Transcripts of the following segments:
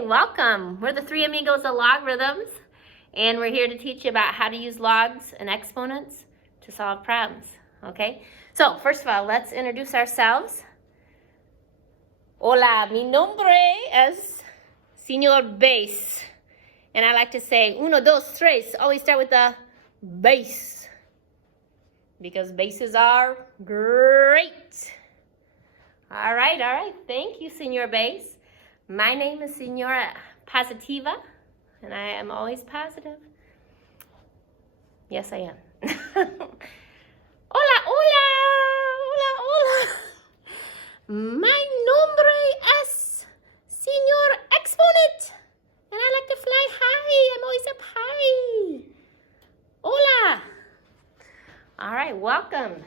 Okay, welcome. We're the three amigos of logarithms, and we're here to teach you about how to use logs and exponents to solve problems. Okay, so first of all, let's introduce ourselves. Hola, mi nombre es Señor Base, and I like to say uno, dos, tres. Always start with the base because bases are great. All right. Thank you, Señor Base. My name is Señora Positiva, and I am always positive. Yes, I am. Hola. My nombre es Señor Exponent, and I like to fly high. I'm always up high. Hola. All right, welcome.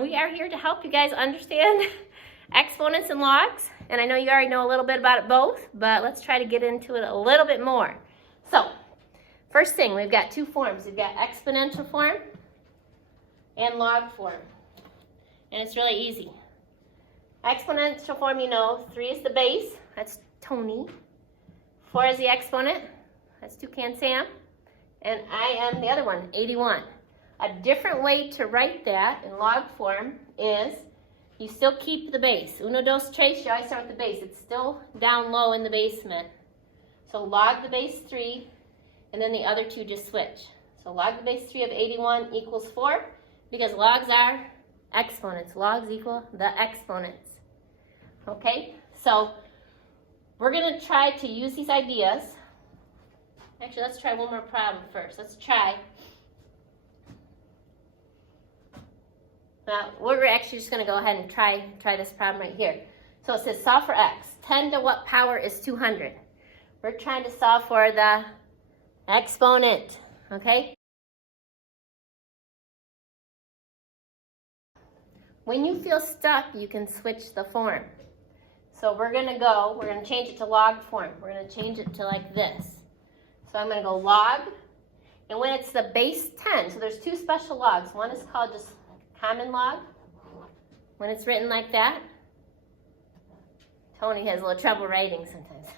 We are here to help you guys understand exponents and logs, and I know you already know a little bit about it both, but let's try to get into it a little bit more. So, first thing, we've got two forms. We've got exponential form and log form, and it's really easy. Exponential form, you know, 3 is the base, that's Tony. 4 is the exponent, that's Toucan Sam, and I am the other one, 81. A different way to write that in log form is you still keep the base. Uno, dos, tres, you always start with the base. It's still down low in the basement. So log the base 3, and then the other two just switch. So log the base 3 of 81 equals 4, because logs are exponents. Logs equal the exponents. Okay, so we're going to try to use these ideas. Actually, let's try one more problem first. Let's try. Now, we're actually just going to go ahead and try this problem right here. So it says solve for x. 10 to what power is 200? We're trying to solve for the exponent, okay? When you feel stuck, you can switch the form. So we're going to change it to log form. We're going to change it to like this. So I'm going to go log, and when it's the base 10, so there's two special logs. One is called just common log. When it's written like that, Tony has a little trouble writing sometimes.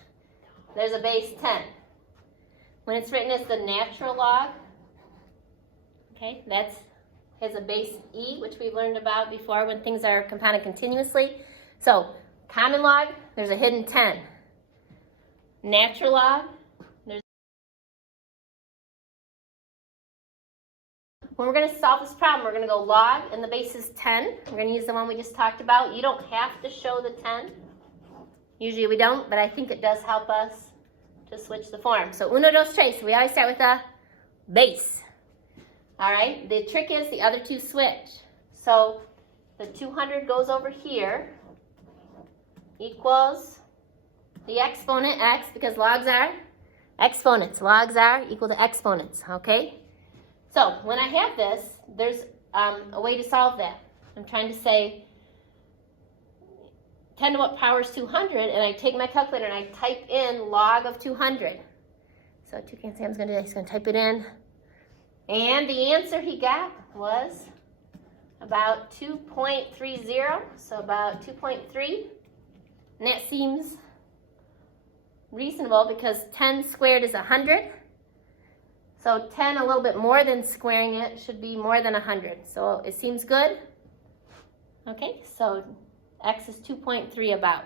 There's a base 10. When it's written as the natural log, okay, has a base E, which we've learned about before when things are compounded continuously. So common log, there's a hidden 10. Natural log, when we're going to solve this problem, we're going to go log, and the base is 10. We're going to use the one we just talked about. You don't have to show the 10. Usually we don't, but I think it does help us to switch the form. So uno, dos, tres. We always start with the base. All right? The trick is the other two switch. So the 200 goes over here, equals the exponent, x, because logs are exponents. Logs are equal to exponents, okay? So when I have this, there's a way to solve that. I'm trying to say 10 to what power is 200, and I take my calculator and I type in log of 200. So Toucan Sam's going to do that. He's going to type it in. And the answer he got was about 2.30, so about 2.3. And that seems reasonable because 10 squared is 100. So 10, a little bit more than squaring it, should be more than 100. So it seems good. Okay, so x is 2.3 about.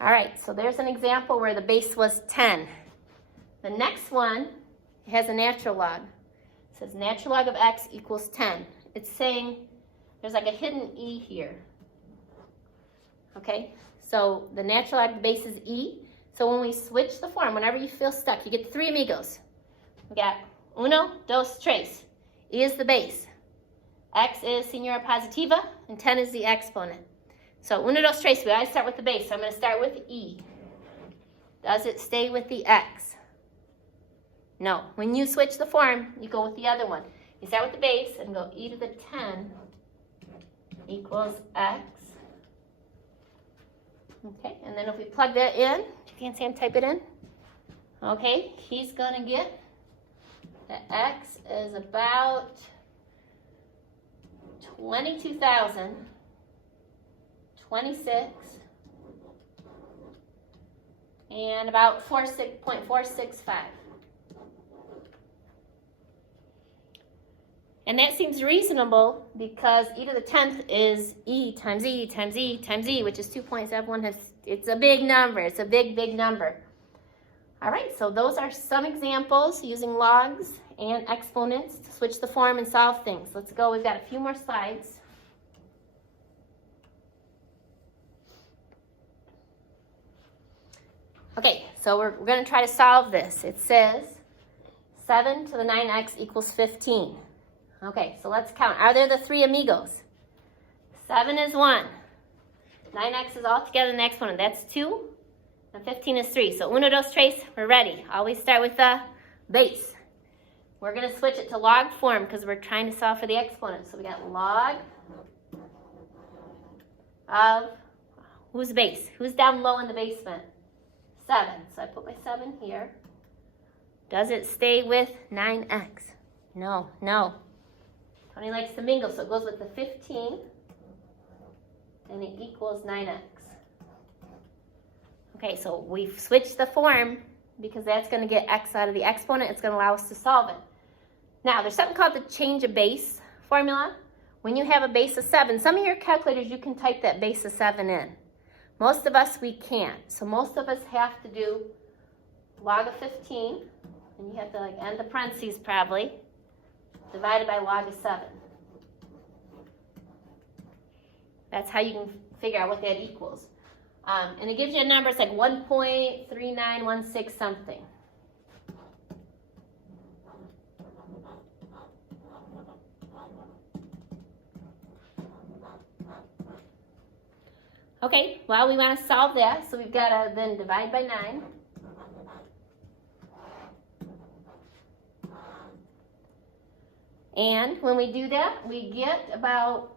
All right, so there's an example where the base was 10. The next one has a natural log. It says natural log of x equals 10. It's saying there's like a hidden e here. Okay, so the natural log of the base is e. So when we switch the form, whenever you feel stuck, you get 3 amigos. We got uno, dos, tres. E is the base. X is Señora Positiva, and 10 is the exponent. So uno, dos, tres, we always start with the base. So I'm going to start with E. Does it stay with the X? No. When you switch the form, you go with the other one. You start with the base and go e to the 10 equals X. Okay, and then if we plug that in, you can't see him type it in. Okay, he's going to get the X is about 22,026 and about 0.465. And that seems reasonable because e to the 10th is e times e times e times e, which is 2.71. It's a big number. It's a big, big number. All right, so those are some examples using logs and exponents to switch the form and solve things. Let's go. We've got a few more slides. Okay, so we're going to try to solve this. It says 7 to the 9x equals 15. Okay, so let's count. Are there the three amigos? 7 is 1. 9x is all together in the exponent. That's 2. And 15 is 3. So uno, dos, tres, we're ready. Always start with the base. We're going to switch it to log form because we're trying to solve for the exponent. So we got log of, who's base? Who's down low in the basement? 7. So I put my 7 here. Does it stay with 9x? No, no. Tony likes to mingle, so it goes with the 15, and it equals 9x. Okay, so we've switched the form because that's going to get x out of the exponent. It's going to allow us to solve it. Now, there's something called the change of base formula. When you have a base of 7, some of your calculators, you can type that base of 7 in. Most of us, we can't. So most of us have to do log of 15, and you have to end the parentheses probably, divided by log of 7. That's how you can figure out what that equals. And it gives you a number, it's like 1.3916 something. Okay, well, we want to solve that, so we've got to then divide by 9. And when we do that, we get about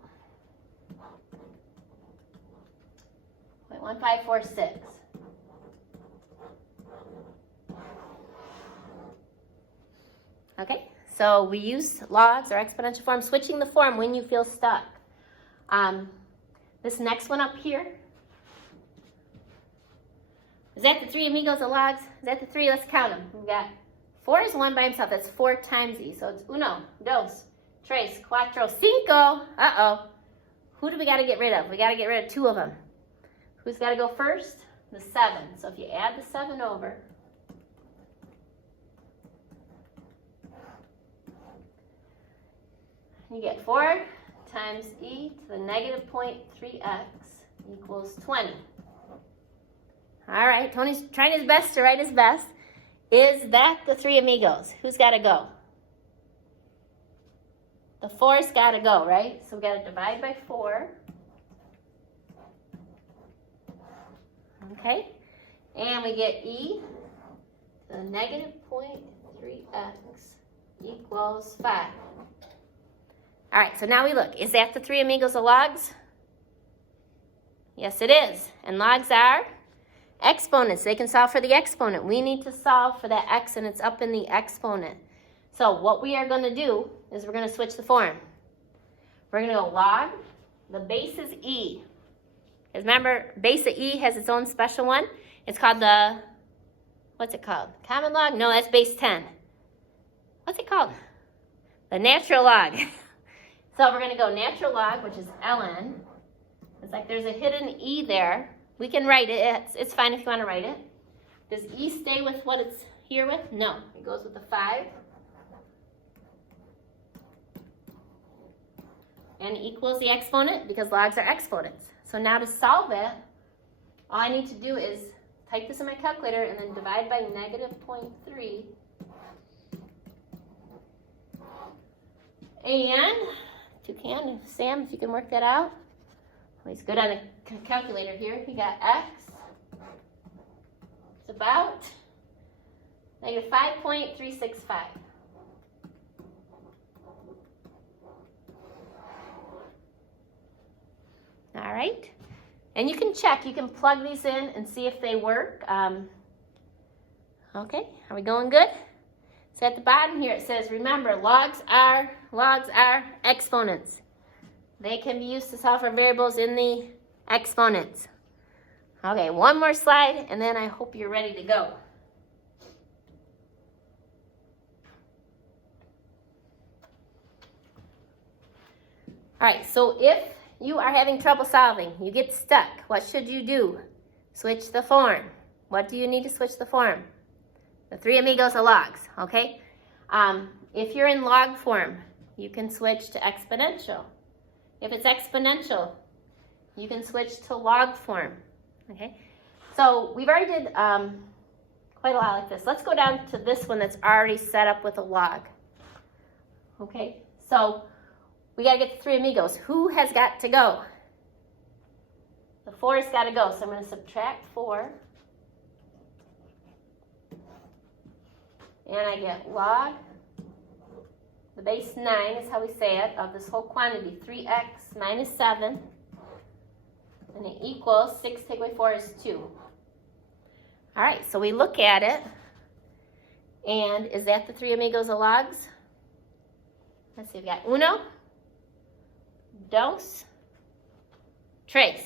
0.1546. Okay, so we use logs or exponential form, switching the form when you feel stuck. This next one up here, is that the three amigos of logs? Is that the three? Let's count them. We've got 4 is 1 by himself. That's 4 times e. So it's uno, dos, tres, cuatro, cinco. Uh-oh. Who do we got to get rid of? We got to get rid of 2 of them. Who's got to go first? The 7. So if you add the 7 over, you get 4 times e to the negative 0.3x equals 20. All right, Tony's trying his best to write his best. Is that the three amigos? Who's got to go? The 4's got to go, right? So we've got to divide by 4. Okay, and we get e to the negative 0.3x equals 5. All right, so now we look. Is that the three amigos of logs? Yes, it is. And logs are exponents. They can solve for the exponent. We need to solve for that x, and it's up in the exponent. So what we are going to do is we're going to switch the form. We're going to go log. The base is e. Because remember, base of e has its own special one. It's called the, what's it called? Common log? No, that's base 10. What's it called? The natural log. So we're going to go natural log, which is ln. It's like there's a hidden e there. We can write it. It's fine if you want to write it. Does e stay with what it's here with? No. It goes with the 5. And equals the exponent because logs are exponents. So now to solve it, all I need to do is type this in my calculator and then divide by negative 0.3. And Toucan, Sam, if you can work that out. Always good on the calculator here. You got x. It's about negative 5.365. All right. And you can check. You can plug these in and see if they work. Okay. Are we going good? So at the bottom here it says, remember, logs are exponents. They can be used to solve for variables in the exponents. Okay, one more slide, and then I hope you're ready to go. All right, so if you are having trouble solving, you get stuck, what should you do? Switch the form. What do you need to switch the form? The three amigos of logs, okay? If you're in log form, you can switch to exponential. If it's exponential, you can switch to log form, okay? So we've already did quite a lot like this. Let's go down to this one that's already set up with a log, okay? So we got to get the three amigos. Who has got to go? The 4's got to go, so I'm going to subtract 4. And I get log, the base 9 is how we say it, of this whole quantity, 3x minus 7. And it equals 6 take away 4 is 2. All right, so we look at it. And is that the three amigos of logs? Let's see, we've got uno, dos, tres.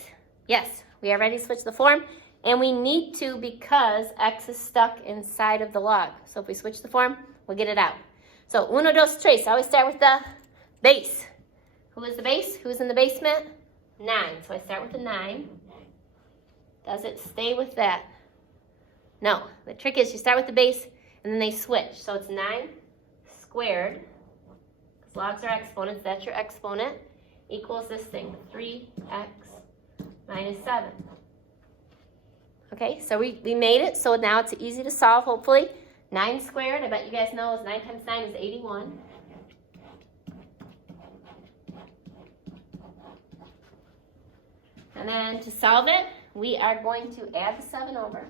Yes, we are ready to switch the form. And we need to because x is stuck inside of the log. So if we switch the form, we'll get it out. So uno, dos, tres. I always start with the base. Who is the base? Who's in the basement? 9. So I start with the 9. Does it stay with that? No. The trick is you start with the base and then they switch. So it's 9 squared, because logs are exponents, that's your exponent, equals this thing, 3x minus 7. Okay, so we made it, so now it's easy to solve, hopefully. 9 squared, I bet you guys know, is 9 times 9 is 81. And then to solve it, we are going to add the 7 over.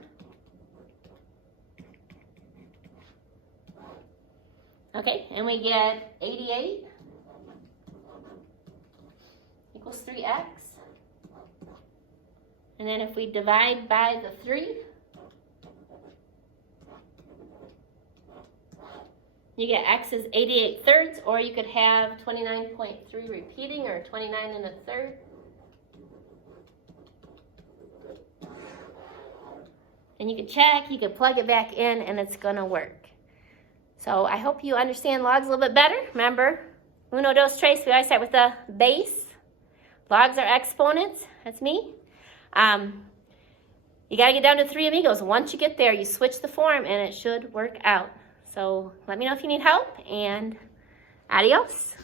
Okay, and we get 88 equals 3x. And then if we divide by the 3, you get x is 88 thirds, or you could have 29.3 repeating, or 29 and a third. And you can check, you can plug it back in, and it's going to work. So I hope you understand logs a little bit better. Remember, uno, dos, tres, we always start with the base. Logs are exponents, that's me. You got to get down to three amigos. Once you get there, you switch the form, and it should work out. So let me know if you need help, and adios.